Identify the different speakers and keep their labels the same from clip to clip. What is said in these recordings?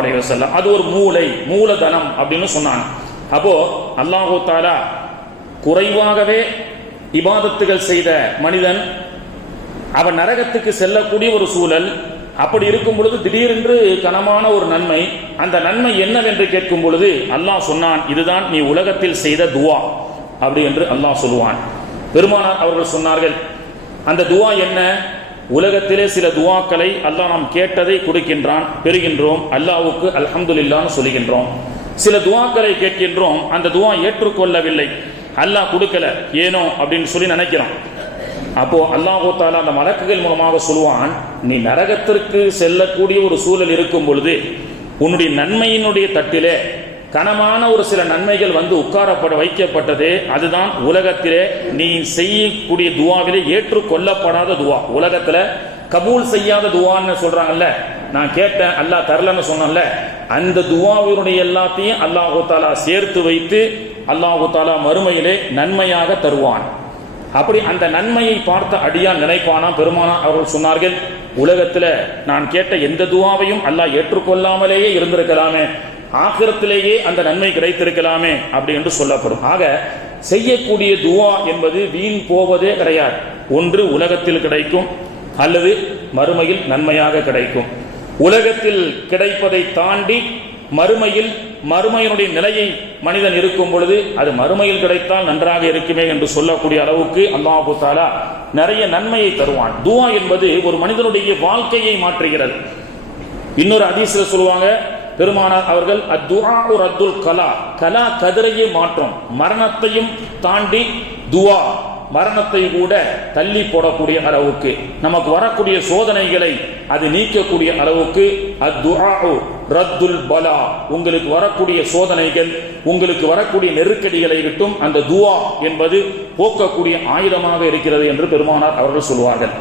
Speaker 1: அலைஹி வசல்லம் அது ஒரு மூளை மூலதனம் அப்படின்னு சொன்னாங்க. அப்போ அல்லாஹு தாலா குறைவாகவே இபாதத்துகள் செய்த மனிதன் அவன் நரகத்துக்கு செல்லக்கூடிய ஒரு சூழல் அப்படி இருக்கும் பொழுது திடீரென்று கனமான ஒரு நன்மை அந்த நன்மை என்னவென்று கேட்கும் பொழுது அல்லாஹ் சொன்னான் இதுதான் நீ உலகத்தில் செய்த துவா அப்படி என்று அல்லாஹ் சொல்லுவான். பெருமானார் அவர்கள் சொன்னார்கள் அந்த துவா என்ன? உலகத்திலே சில துவாக்களை அல்லாஹ் நாம் கேட்டதை கொடுக்கின்றான் பெறுகின்றோம். அல்லாவுக்கு அல்ஹம்துலில்லான்னு சொல்லுகின்றோம். சில துவாக்களை கேட்கின்றோம் அந்த துவா ஏற்றுக்கொள்ளவில்லை. அல்லாஹ் கொடுக்கல. ஏனோ அப்படின்னு சொல்லி நினைக்கிறோம். அப்போ அல்லாஹோ தாலா அந்த மலக்குகள் மூலமாக சொல்லுவான் நீ நரகத்திற்கு செல்லக்கூடிய ஒரு சூழல் இருக்கும் பொழுது உன்னுடைய நன்மையினுடைய தட்டிலே கனமான ஒரு சில நன்மைகள் வந்து உட்காரப்பட வைக்கப்பட்டது. அதுதான் உலகத்திலே நீ செய்யக்கூடிய துவாவிலே ஏற்றுக்கொள்ளப்படாத துவா. உலகத்துல கபூல் செய்யாத துவான்னு சொல்றாங்கல்ல. நான் கேட்டேன் அல்லாஹ் தரலன்னு சொன்னேன்ல. அந்த துவாவினுடைய எல்லாத்தையும் அல்லாஹு தாலா சேர்த்து வைத்து அல்லாஹு தாலா மறுமையிலே நன்மையாக தருவான். அப்படி அந்த நன்மையை பார்த்த அடியான் நினைப்பானா? பெருமானா அவர்கள் சொன்னார்கள் உலகத்துல நான் கேட்ட எந்த துவாவையும் அல்லாஹ் ஏற்றுக்கொள்ளாமலேயே இருந்திருக்கலாமே. ஆக்கிரத்திலேயே அந்த நன்மை கிடைத்திருக்கலாமே அப்படி என்று சொல்லப்படும். ஆக செய்யக்கூடிய துவா என்பது வீண் போவதே கிடையாது. ஒன்று உலகத்தில் கிடைக்கும் அல்லது மறுமையில் நன்மையாக கிடைக்கும். உலகத்தில் கிடைப்பதை தாண்டி மறுமையில் மறுமையினுடைய நிலையை மனிதன் இருக்கும் பொழுது அது மறுமையில் கிடைத்தால் நன்றாக இருக்குமே என்று சொல்லக்கூடிய அளவுக்கு அல்லாஹு தாலா நிறைய நன்மையை தருவான். துவா என்பது ஒரு மனிதனுடைய வாழ்க்கையை மாற்றுகிறது. இன்னொரு அதிசல சொல்லுவாங்க பெருமானார் அவர்கள் அத்துஆ ஒரு கலா. கலா கதிரையே மாற்றும். மரணத்தையும் தாண்டி துவா மரணத்தை கூட தள்ளி போடக்கூடிய அளவுக்கு. நமக்கு வரக்கூடிய சோதனைகளை அது நீக்கக்கூடிய அளவுக்கு அத்துஆ ரத்துல் பலா. உங்களுக்கு வரக்கூடிய சோதனைகள் உங்களுக்கு வரக்கூடிய நெருக்கடிகளை விட்டும் அந்த துவா என்பது போக்கக்கூடிய ஆயுதமாக இருக்கிறது என்று பெருமானார் அவர்கள் சொல்வார்கள்.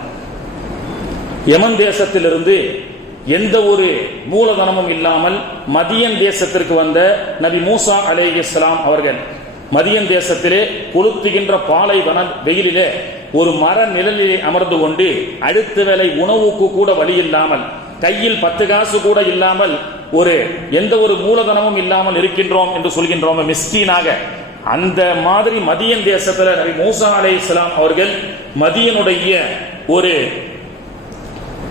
Speaker 1: யமன் தேசத்திலிருந்து எந்த ஒரு மூலதனமும் இல்லாமல் மதியன் தேசத்திற்கு வந்த நபி மூசா அலேஹிஸ்லாம் அவர்கள் மதியன் தேசத்திலே கொளுத்துகின்ற பாலைவன வெயிலிலே ஒரு மர நிழலிலே அமர்ந்து கொண்டு அடுத்த வேளை உணவுக்கு கூட வழி இல்லாமல் கையில் பத்து காசு கூட இல்லாமல் ஒரு எந்த ஒரு மூலதனமும் இல்லாமல் இருக்கின்றோம் என்று சொல்கின்றோம் மிஸ்கீனாக. அந்த மாதிரி மதியன் தேசத்துல நபி மூசா அலே இஸ்லாம் அவர்கள் மதியனுடைய ஒரு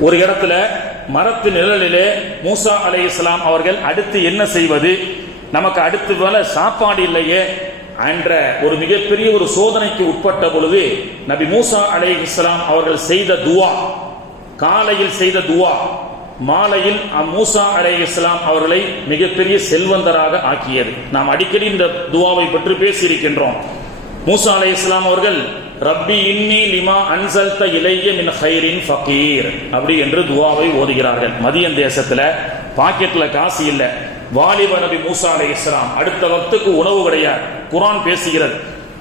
Speaker 1: ஒரு இடத்துல மரத்து நிழலிலே மூசா அலை இஸ்லாம் அவர்கள் அடுத்து என்ன செய்வது? நமக்கு அடுத்து போல சாப்பாடு இல்லையே என்ற ஒரு மிகப்பெரிய ஒரு சோதனைக்கு உட்பட்ட பொழுது நபி மூசா அலை இஸ்லாம் அவர்கள் செய்த துவா காலையில் செய்த துவா மாலையில் மூசா அலை இஸ்லாம் அவர்களை மிகப்பெரிய செல்வந்தராக ஆக்கியது. நாம் அடிக்கடி இந்த துவாவை பற்றி பேசியிருக்கின்றோம். மூசா அலை இஸ்லாம் அவர்கள் ரப்பி இன்னி லிமா அன்சல்த இலைய மின் ஹைரின் ஃபகீர். அப்படி என்று துவாவை ஓதுகிறார்கள். மதியம் தேசத்துல பாக்கெட்ல காசு இல்ல. வாலிப நபி மூசா அலை இஸ்லாம் அடுத்த வக்துக்கு உணவு கிடையாது. குரான் பேசுகிறது.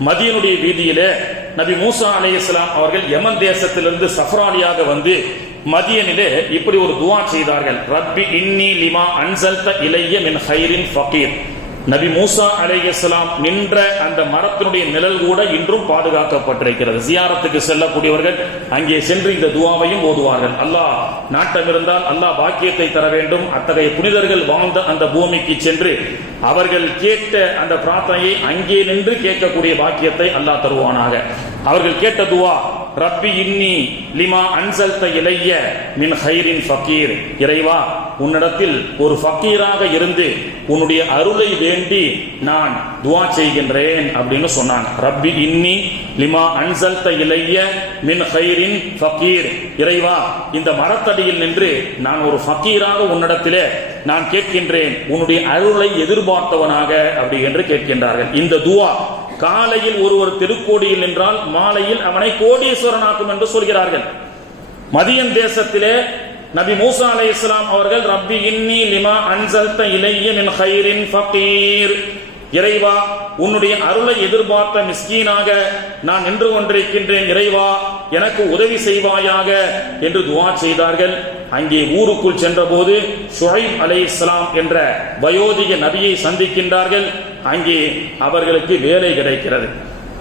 Speaker 1: மதியனுடைய வீதியிலே நபி மூசா அலை இஸ்லாம் அவர்கள் யமன் தேசத்திலிருந்து சஃப்ரானியாக வந்து மதியனிலே இப்படி ஒரு துவா செய்தார்கள். ரப்பி இன்னி லிமா அன்சல்த இலைய மின் ஹைரின் ஃபகீர். நபி மூசா அலைஹிஸ்ஸலாம் நின்ற அந்த மரத்தினுடைய நிழல் கூட இன்றும் பாதுகாக்கப்பட்டிருக்கிறது. ஜியாரத்துக்கு செல்லக்கூடியவர்கள் அங்கே சென்று இந்த துவாவையும் ஓதுவார்கள். அல்லாஹ் நாட்டம் இருந்தால் அல்லாஹ் பாக்கியத்தை தர வேண்டும். அத்தகைய புனிதர்கள் வாழ்ந்த அந்த பூமிக்கு சென்று அவர்கள் கேட்ட அந்த பிரார்த்தனையை அங்கே நின்று கேட்கக்கூடிய பாக்கியத்தை அல்லாஹ் தருவானாக. அவர்கள் கேட்ட துவா ரப்பி இன்னி லிமா அன்சல்த இலைய மின் ஹைரின் ஃபக்கீர் இறைவா உன்னிடத்தில் ஒரு ஃபக்கீராக இருந்து உன்னுடைய அருளை வேண்டி நான் துவா செய்கின்றேன் அப்படின்னு சொன்னாங்க. ரப்பி இன்னி லிமா அன்சல்த இலைய மின் ஹைரின் ஃபக்கீர். இறைவா இந்த மரத்தடியில் நின்று நான் ஒரு ஃபக்கீராக உன்னிடத்திலே நான் கேட்கின்றேன். உன்னுடைய அருளை எதிர்பார்த்தவனாக அப்படி என்று கேட்கின்றார்கள். இந்த துவா காலையில் ஒருவர் திருக்கோடியில் நின்றால் மாலையில் அவனை கோடீஸ்வரனாக்கும் என்று சொல்கிறார்கள். மதியன் தேசத்திலே நபி மூசா அலை இஸ்லாம் அவர்கள் ரப்பி இன்னி லிமா அன்சல்த இலைய மின் ஹைரின் ஃபகீர். இறைவா உன்னுடைய அருளை எதிர்பார்த்த மிஸ்கீனாக நான் நின்று கொண்டிருக்கின்றேன் இறைவா எனக்கு உதவி செய்வாயாக என்று துவா செய்தார்கள். அங்கே ஊருக்குள் சென்றபோது ஷுஐப் அலை இஸ்லாம் என்ற வயோதிக நபியை சந்திக்கின்றார்கள். அங்கே அவர்களுக்கு வேலை கிடைக்கிறது.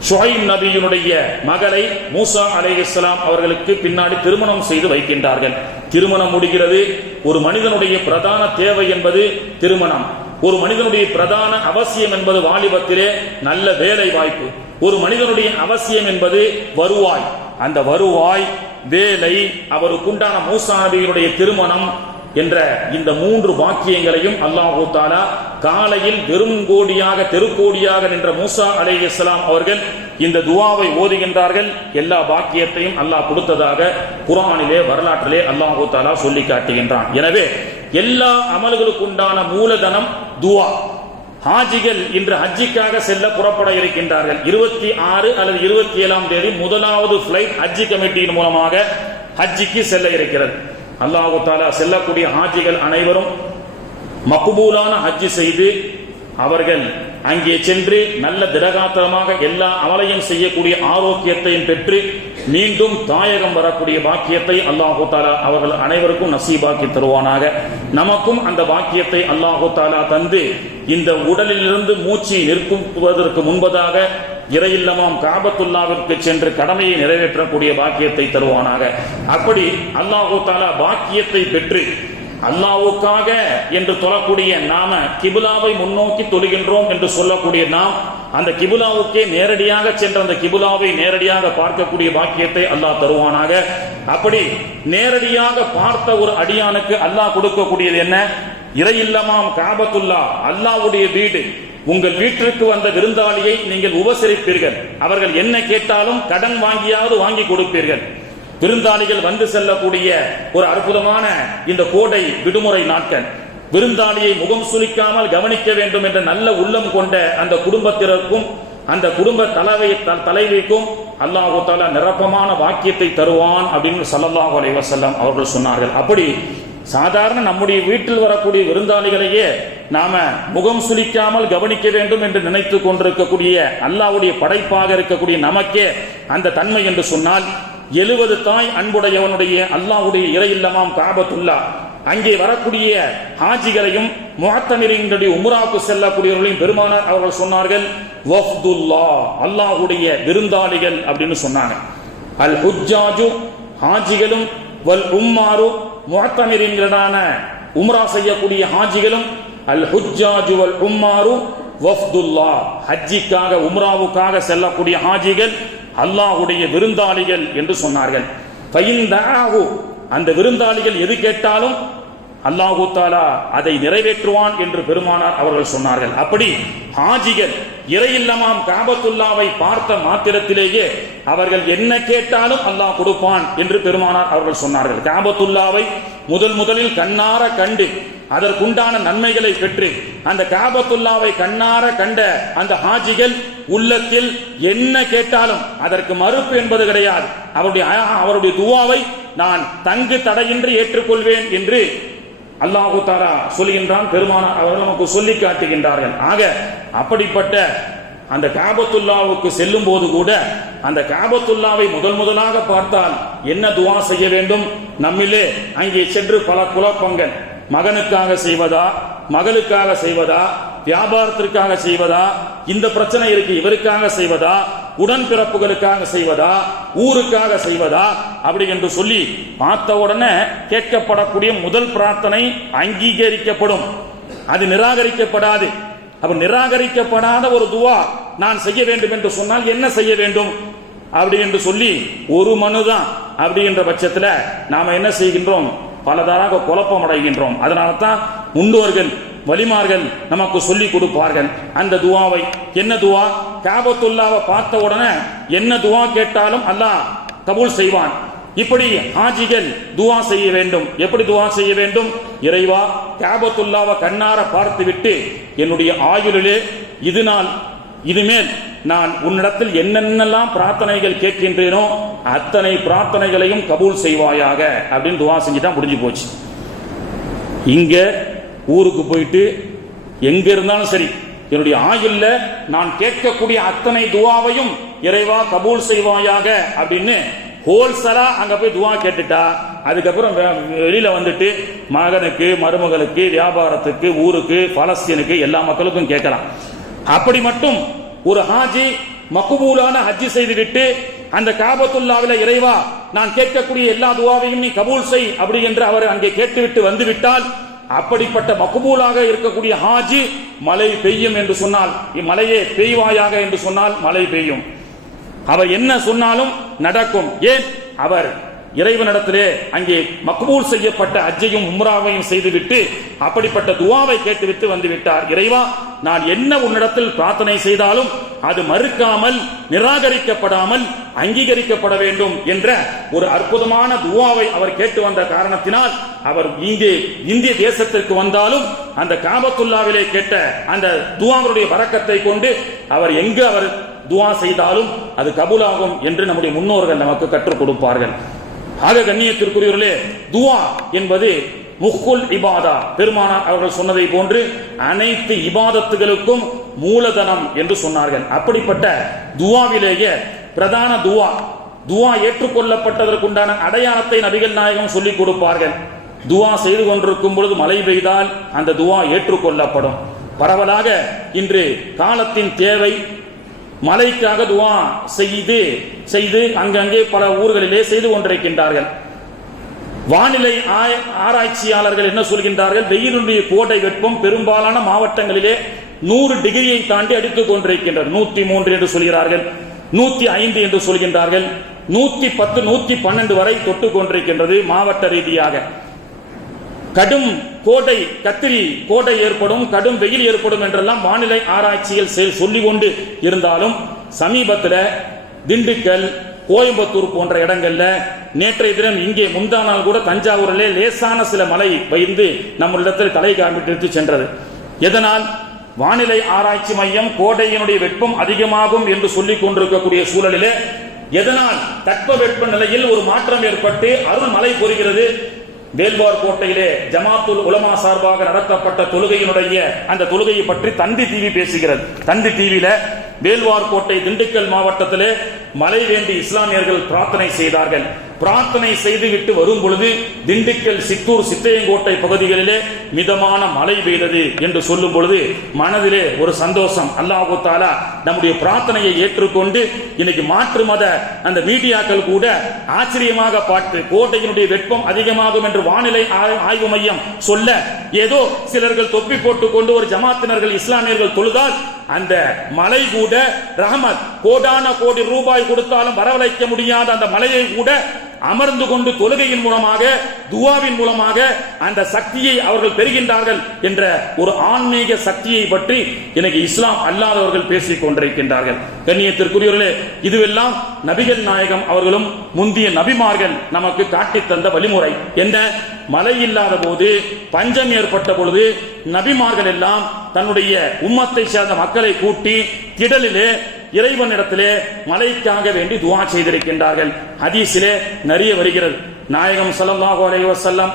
Speaker 1: சுஹைப் நபியினுடைய மகளை மூசா அலை இஸ்லாம் அவர்களுக்கு பின்னாடி திருமணம் செய்து வைக்கின்றார்கள். திருமணம் முடிகிறது. ஒரு மனிதனுடைய பிரதான தேவை என்பது திருமணம். ஒரு மனிதனுடைய பிரதான அவசியம் என்பது வாலிபத்திலே நல்ல வேலை வாய்ப்பு ஒரு மனிதனுடைய அவசியம் என்பது வருவாய். அந்த வருவாய் வேலை அவருக்குண்டான மூசா நபியினுடைய திருமணம் என்ற இந்த மூன்று வாக்கியங்களையும் அல்லாஹு தாலா காலையில் வெறும் கோடியாக தெருக்கோடியாக நின்ற மூசா அலை இஸ்லாம் அவர்கள் இந்த துவாவை ஓதுகின்றார்கள். எல்லா பாக்கியத்தையும் அல்லாஹ் கொடுத்ததாக குரானிலே வரலாற்றிலே அல்லாஹு தாலா சொல்லி காட்டுகின்றான். எனவே எல்லா அமல்களுக்குண்டான மூலதனம் துவா. ஹாஜிகள் இன்று ஹஜ்ஜிக்காக செல்ல புறப்பட இருக்கின்றார்கள். இருபத்தி ஆறு அல்லது இருபத்தி ஏழாம் தேதி முதலாவது பிளைட் ஹஜ்ஜி கமிட்டியின் மூலமாக ஹஜ்ஜிக்கு செல்ல இருக்கிறது. அல்லாஹு தாலா செல்லக்கூடிய ஹாஜிகள் அனைவரும் மக்குபூலான ஹஜ்ஜி செய்து அவர்கள் அங்கே சென்று நல்ல திடகாத்திரமாக எல்லா அமலையும் செய்யக்கூடிய ஆரோக்கியத்தையும் பெற்று மீண்டும் தாயகம் வரக்கூடிய பாக்கியத்தை அல்லாஹு தாலா அவர்கள் அனைவருக்கும் நசீபாக்கி தருவானாக. நமக்கும் அந்த பாக்கியத்தை அல்லாஹு தாலா தந்து இந்த உடலிலிருந்து மூச்சு நிற்குவதற்கு முன்பதாக இறையில்லமாம் காபத்துல்லாவிற்கு சென்று கடமையை நிறைவேற்றக்கூடிய பாக்கியத்தை தருவானாக. அப்படி அல்லாஹு தாலா பாக்கியத்தை பெற்று அல்லாவுக்காக என்று சொல்லக்கூடிய நாம கிபுலாவை முன்னோக்கி தொழுகின்றோம் என்று சொல்லக்கூடிய நாம் அந்த கிபுலாவுக்கே நேரடியாக சென்ற அந்த கிபுலாவை நேரடியாக பார்க்கக்கூடிய பாக்கியத்தை அல்லாஹ் தருவானாக. அப்படி நேரடியாக பார்த்த ஒரு அடியானுக்கு அல்லாஹ் கொடுக்கக்கூடியது என்ன? இறையில்லமாம் காபத்துல்லா அல்லாவுடைய வீடு. உங்கள் வீட்டிற்கு வந்த விருந்தாளியை நீங்கள் உபசரிப்பீர்கள். அவர்கள் என்ன கேட்டாலும் கடன் வாங்கியாவது வாங்கி கொடுப்பீர்கள். விருந்தாளிகள் வந்து செல்லக்கூடிய ஒரு அற்புதமான இந்த கோடை விடுமுறை நாட்கள். விருந்தாளியை முகம் சுளிக்காமல் கவனிக்க வேண்டும் என்ற நல்ல உள்ளம் கொண்ட அந்த குடும்பத்தினருக்கும் அந்த குடும்ப தலைவை த- தலைவிக்கும் அல்லாஹு தாலா நிரப்பமான வாக்கியத்தை தருவான் அப்படின்னு ஸல்லல்லாஹு அலைஹி அவர்கள் சொன்னார்கள். அப்படி சாதாரண நம்முடைய வீட்டில் வரக்கூடிய விருந்தாளிகளையே நாம முகம் சுளிக்காமல் கவனிக்க வேண்டும் என்று நினைத்துக் கொண்டிருக்கக்கூடிய அல்லாவுடைய படைப்பாக இருக்கக்கூடிய நமக்கே அந்த தன்மை என்று சொன்னால் எழுபது தாய் அன்புடையவனுடைய அல்லாவுடைய இறை இல்லமாம் காபத்துல்லா அங்கே வரக்கூடிய ஹாஜிகளையும் முகத்தமிரிங்களுடைய உமராவுக்கு செல்லக்கூடியவர்களையும் பெருமானார் அவர்கள் சொன்னார்கள் அல்லாஹுடைய அல்லாஹ்வுடைய விருந்தாளிகள் அப்படின்னு சொன்னாங்க. அல் ஹுஜாஜு ஹாஜிகளும் வல் உம்மாரு முகத்தமிரின்களான உம்ரா செய்யக்கூடிய ஹாஜிகளும் அல் ஹுஜ்ஜாஜு வல் உம்மாரு வஃப்துல்லா. ஹஜ்ஜிக்காக உம்ராவுக்காக செல்லக்கூடிய ஹாஜிகள் அல்லாஹுடைய விருந்தாளிகள் என்று சொன்னார்கள். அந்த விருந்தாளிகள் எது கேட்டாலும் அல்லாஹு தாலா அதை நிறைவேற்றுவான் என்று பெருமானார் அவர்கள் சொன்னார்கள். அப்படி ஹாஜிகள் இறையில்லமாம் காபத்துல்லாவை பார்த்த மாத்திரத்திலேயே அவர்கள் என்ன கேட்டாலும் அல்லாஹ் கொடுப்பான் என்று பெருமானார் அவர்கள் சொன்னார்கள். காபத்துல்லாவை முதல் முதலில் கண்ணார கண்டு அதற்குண்டான நன்மைகளை பெற்று அந்த காபத்துல்லாவை கண்ணார கண்ட அந்த ஹாஜிகள் உள்ளத்தில் என்ன கேட்டாலும் அதற்கு மறுப்பு என்பது கிடையாது. அவருடைய அவருடைய துவாவை நான் தங்கு தடையின்றி ஏற்றுக்கொள்வேன் என்று அல்லாஹு தாரா சொல்கின்றான் பெருமானார் அவர்கள் நமக்கு சொல்லி காட்டுகின்றார்கள். ஆக அப்படிப்பட்ட அந்த காபத்துல்லாவுக்கு செல்லும் போது கூட அந்த காபத்துல்லாவை முதல் முதலாக பார்த்தால் என்ன துவா செய்ய வேண்டும்? நம்மிலே அங்கே சென்று பல குழப்பங்கள். மகனுக்காக செய்வதா? மகளுக்காக செய்வதா? வியாபாரத்திற்காக செய்வதா? இந்த பிரச்சனை இருக்கு இவருக்காக செய்வதா? உடன்பிறப்புகளுக்காக செய்வதா? ஊருக்காக செய்வதா? அப்படி என்று சொல்லி பார்த்த உடனே கேட்கப்படக்கூடிய முதல் பிரார்த்தனை அங்கீகரிக்கப்படும். அது நிராகரிக்கப்படாது. அப்ப நிராகரிக்கப்படாத ஒரு துவா நான் செய்ய வேண்டும் என்று சொன்னால் என்ன செய்ய வேண்டும்? அப்படி என்று சொல்லி ஒரு மனுதான். அப்படின்ற பட்சத்தில் நாம என்ன செய்கின்றோம்? பலதாராக குழப்பம் அடைகின்றோம் அதனால தான் முன்னோர்கள் வலிமார்கள் நமக்கு சொல்லி கொடுப்பார்கள். அந்த துவாவை என்ன துவா? காபத்துல்லாவை பார்த்த உடனே என்ன துவா கேட்டாலும் அல்லாஹ் கபூல் செய்வான். இப்படி ஹாஜிகள் துவா செய்ய வேண்டும். எப்படி துவா செய்ய வேண்டும்? இறைவா கேபத்துல்லாவை கண்ணார பார்த்துவிட்டு என்னுடைய ஆயுளிலே இது நாள் இதுமேல் நான் உன்னிடத்தில் என்னென்னலாம் பிரார்த்தனைகள் கேட்கின்றேனோ அத்தனை பிரார்த்தனைகளையும் கபூல் செய்வாயாக அப்படின்னு துவா செஞ்சுட்டா முடிஞ்சு போச்சு. இங்க ஊருக்கு போயிட்டு எங்க இருந்தாலும் சரி என்னுடைய ஆயுள்ல நான் கேட்கக்கூடிய அத்தனை துவாவையும் இறைவா கபூல் செய்வாயாக அப்படின்னு ஹோல்சலா அங்க போய் துவா கேட்டுட்டா அதுக்கப்புறம் வெ- வெளியில வந்துட்டு மகனுக்கு மருமகளுக்கு வியாபாரத்துக்கு ஊருக்கு பலஸ்தீனுக்கு எல்லா மக்களுக்கும் கேட்கலாம். அப்படி மட்டும் ஒரு ஹாஜி மக்குபூலான ஹஜ்ஜி செய்துவிட்டு அந்த காபத்துல்லாவில இறைவா நான் கேட்கக்கூடிய எல்லா துவாவையும் நீ கபூல் செய் அப்படி என்று அவர் அங்கே கேட்டுவிட்டு வந்துவிட்டால் அப்படிப்பட்ட மக்குபூலாக இருக்கக்கூடிய ஹாஜி மழை பெய்யும் என்று சொன்னால் இம்மலையே பெய்வாயாக என்று சொன்னால் மழை பெய்யும். அவர் என்ன சொன்னாலும் நடக்கும். ஏன்? அவர் இறைவனிடத்திலே அங்கே மக்பூல் செய்யப்பட்ட அஜையும் உம்ராவையும் செய்துவிட்டு அப்படிப்பட்ட துவாவை கேட்டுவிட்டு வந்து விட்டார் இறைவா நான் என்ன உன்னிடத்தில் பிரார்த்தனை செய்தாலும் அது மறுக்காமல் நிராகரிக்கப்படாமல் அங்கீகரிக்கப்பட வேண்டும் என்ற ஒரு அற்புதமான துவாவை அவர் கேட்டு வந்த காரணத்தினால் அவர் இங்கே இந்திய தேசத்திற்கு வந்தாலும் அந்த காபத்துல்லாவிலே கேட்ட அந்த துவாங்களுடைய வரக்கத்தை கொண்டு அவர் எங்கு அவர் துவா செய்தாலும் அது கபூலாகும் என்று நம்முடைய முன்னோர்கள் நமக்கு கற்றுக் கொடுப்பார்கள். ஆக கண்ணியத்திற்குரியவர்களே துவா என்பது முக்குல் இபாதா. பெருமானார் அவர்கள் சொன்னதை போன்று அனைத்து இபாதத்துகளுக்கும் மூலதனம் என்று சொன்னார்கள். அப்படிப்பட்ட துவாவிலேயே பிரதான துவா துவா ஏற்றுக்கொள்ளப்பட்டதற்குண்டான அடையாளத்தை நபிகள் நாயகம் சொல்லிக் கொடுப்பார்கள். துவா செய்து கொண்டிருக்கும் பொழுது மழை பெய்தால் அந்த துவா ஏற்றுக்கொள்ளப்படும். பரவலாக இன்று காலத்தின் தேவை மழைக்காக துவா செய்து செய்து அங்கங்கே பல ஊர்களிலே செய்து கொண்டிருக்கின்றார்கள். வானிலை ஆராய்ச்சியாளர்கள் என்ன சொல்கின்றார்கள்? வெயிலுடைய கோடை வெப்பம் பெரும்பாலான மாவட்டங்களிலே நூறு டிகிரியை தாண்டி அடித்துக் கொண்டிருக்கின்றது நூத்தி மூன்று என்று சொல்கிறார்கள். நூத்தி ஐந்து என்று சொல்கின்றார்கள். நூத்தி பத்து நூத்தி பன்னெண்டு வரை தொட்டு கொண்டிருக்கின்றது மாவட்ட ரீதியாக. கடும் கோடை கத்திரி கோடை ஏற்படும் கடும் வெயில் ஏற்படும் என்றெல்லாம் வானிலை ஆராய்ச்சியில் செயல் சொல்லிக் கொண்டு இருந்தாலும் சமீபத்தில் திண்டுக்கல் கோயம்புத்தூர் போன்ற இடங்கள்ல நேற்றைய தினம் இங்கே முந்தா நாள் கூட தஞ்சாவூரிலே லேசான சில மழை பெய்ந்து நம்மளிடத்தில் தலை காண்பித்து சென்றது. எதனால்? வானிலை ஆராய்ச்சி மையம் கோடையினுடைய வெப்பம் அதிகமாகும் என்று சொல்லிக் கொண்டிருக்கக்கூடிய சூழலிலே எதனால் தட்பவெப்ப நிலையில் ஒரு மாற்றம் ஏற்பட்டு அருள் மழை பொறுகிறது? வேல்வார் கோட்டையிலே ஜமாத்துல் உலமா சார்பாக நடத்தப்பட்ட தொழுகையினுடைய அந்த தொழுகையை பற்றி தந்தி டிவி பேசுகிறது. தந்தி டிவியில வேல்வார் கோட்டை திண்டுக்கல் மாவட்டத்திலே மழை வேண்டி இஸ்லாமியர்கள் பிரார்த்தனை செய்தார்கள். பிரார்த்தனை செய்துவிட்டு வரும் பொழுது திண்டுக்கல் சித்தூர் சித்தையங்கோட்டை பகுதிகளிலே மிதமான மழை பெய்தது என்று சொல்லும் பொழுது மனதிலே ஒரு சந்தோஷம். அல்லாஹு தாலா நம்முடைய பிரார்த்தனையை ஏற்றுக்கொண்டு இன்னைக்கு மாற்று மத அந்த மீடியாக்கள் கூட ஆச்சரியமாக பார்த்து கோட்டையினுடைய வெப்பம் அதிகமாகும் என்று வானிலை ஆய்வு மையம் சொல்ல ஏதோ சிலர்கள் தொப்பி போட்டுக்கொண்டு ஒரு ஜமாத்தினர்கள் இஸ்லாமியர்கள் தொழுதால் அந்த மலை கூட ரஹமத் கோடான கோடி ரூபாய் கொடுத்தாலும் வரவழைக்க முடியாத அந்த மலையை கூட அமர்ந்து கொண்டு தொழுகையின் மூலமாக துவாவின் மூலமாக அந்த சக்தியை அவர்கள் பெறுகின்றார்கள் என்ற ஒரு ஆன்மீக சக்தியை பற்றி எனக்கு இஸ்லாம் அல்லாதவர்கள் பேசிக் கொண்டிருக்கின்றார்கள். கண்ணியத்திற்குரியவர்களே இதுவெல்லாம் நபிகள் நாயகம் அவர்களும் முந்திய நபிமார்கள் நமக்கு காட்டி தந்த வழிமுறை. என்ன மழை இல்லாத போது பஞ்சம் ஏற்பட்ட பொழுது நபிமார்கள் எல்லாம் தன்னுடைய உம்மத்தை சேர்ந்த மக்களை கூட்டி திடலிலே இறைவனிடத்திலே மலைக்காக வேண்டி துவா செய்திருக்கின்றார்கள். ஹதீஸிலே நிறைய வருகிறது. நாயகம் ஸல்லல்லாஹு அலைஹி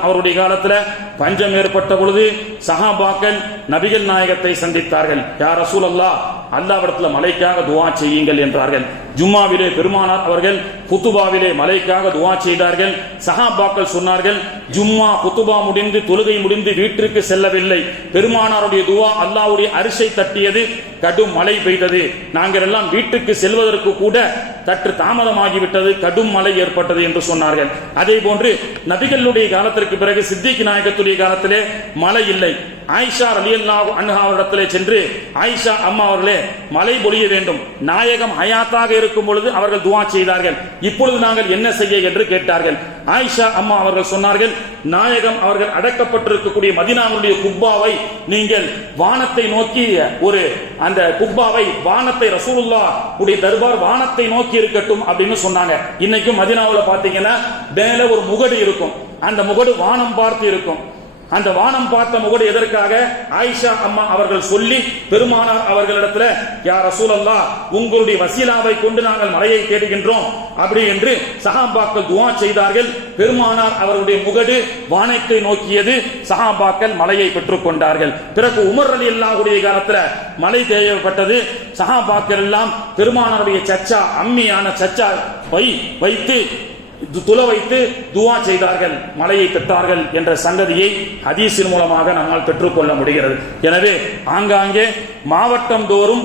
Speaker 1: அவருடைய காலத்துல பஞ்சம் ஏற்பட்ட பொழுது சஹாபாக்கள் நபிகள் நாயகத்தை சந்தித்தார்கள். யார் ரசூலல்லாஹ் அல்லாவிடத்துல மலைக்காக துவா செய்யுங்கள் என்றார்கள். ஜும்மாவிலே பெருமானார் அவர்கள் குத்துபாவிலே மலைக்காக துவா செய்தார்கள். சஹாபாக்கள் சொன்னார்கள் ஜும்மா குத்துபா முடிந்து தொழுகை முடிந்து வீட்டிற்கு செல்லவில்லை. பெருமானாருடைய துவா அல்லாவுடைய அரிசை தட்டியது கடும் மழை பெய்தது. நாங்கள் எல்லாம் வீட்டுக்கு செல்வதற்கு கூட சற்று தாமதமாகிவிட்டது கடும் மழை ஏற்பட்டது என்று சொன்னார்கள். அதே போன்று நபிகளுடைய காலத்திற்கு பிறகு சித்திக் நாயகத்துடைய காலத்திலே மழை இல்லை. ஆயிஷா ரலியல்லாஹு அன்ஹா அவரிடத்திலே சென்று ஆயிஷா அம்மா அவர்களே மழை பொழிய வேண்டும். நாயகம் ஹயாத்தாக இருக்கும் பொழுது அவர்கள் துவா செய்தார்கள். இப்பொழுது நாங்கள் என்ன செய்ய என்று கேட்டார்கள். ஆயிஷா அம்மா அவர்கள் சொன்னார்கள் நாயகம் அவர்கள் அடக்கப்பட்டிருக்கக்கூடிய மதினாவுடைய குப்பாவை நீங்கள் வானத்தை நோக்கி ஒரு அந்த குப்பாவை வானத்தை ரசூலுல்லா உடைய தர்பார் வானத்தை நோக்கி இருக்கட்டும் அப்படின்னு சொன்னாங்க. இன்னைக்கும் மதினாவில் பாத்தீங்கன்னா மேல ஒரு முகடு இருக்கும். அந்த முகடு வானம் பார்த்து இருக்கும். அந்த வானம் பார்த்த முகடு எதற்காக? ஆயிஷா அம்மா அவர்கள் சொல்லி பெருமானார் அவர்களிடத்துல யார் சூழல்லா உங்களுடைய வசீலாவை கொண்டு நாங்கள் மலையை தேடுகின்றோம். அப்படி என்று சஹாபாக்கள் துவா செய்தார்கள். பெருமானார் அவருடைய முகடு வானத்தை நோக்கியது. சஹாபாக்கள் மலையை பெற்றுக் கொண்டார்கள். பிறகு உமர் அலி அல்லாஹுடைய காலத்துல மலை தேவைப்பட்டது சஹாபாக்கள் எல்லாம் பெருமானாருடைய சச்சா அம்மியான சச்சா வை வைத்து துல வைத்து துவா செய்தார்கள் மலையை பெற்றார்கள் என்ற சங்கதியை ஹதீஸின் மூலமாக நம்மால் பெற்றுக்கொள்ள முடிகிறது. எனவே ஆங்காங்கே மாவட்டம் தோறும்